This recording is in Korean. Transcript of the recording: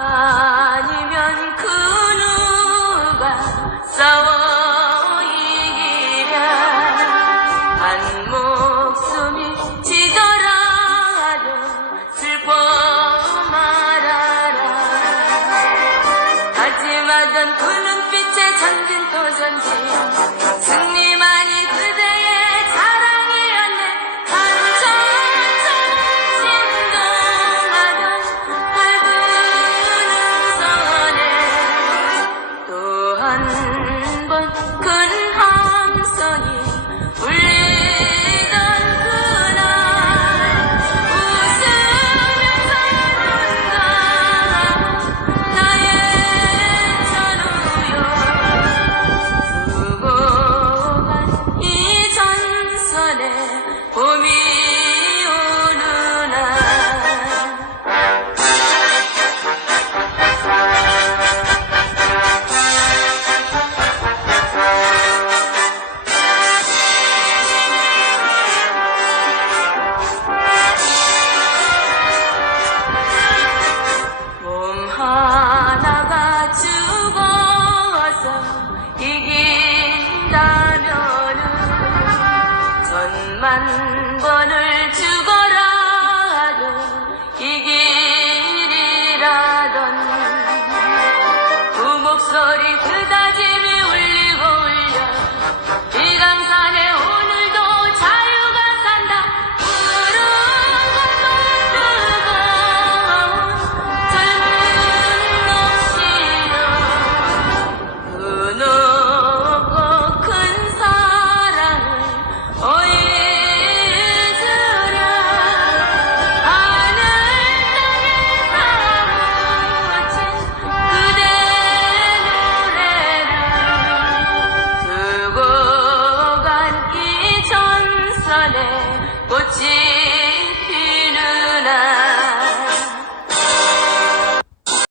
아니면 그 누가 싸워 이기랴 한 목숨이 지더라도 슬퍼 말아라. 하지 마던 그 눈빛에 잠긴 도전지 but could 백만 번을 죽어라도 이길이라던 그 목소리 그다 不及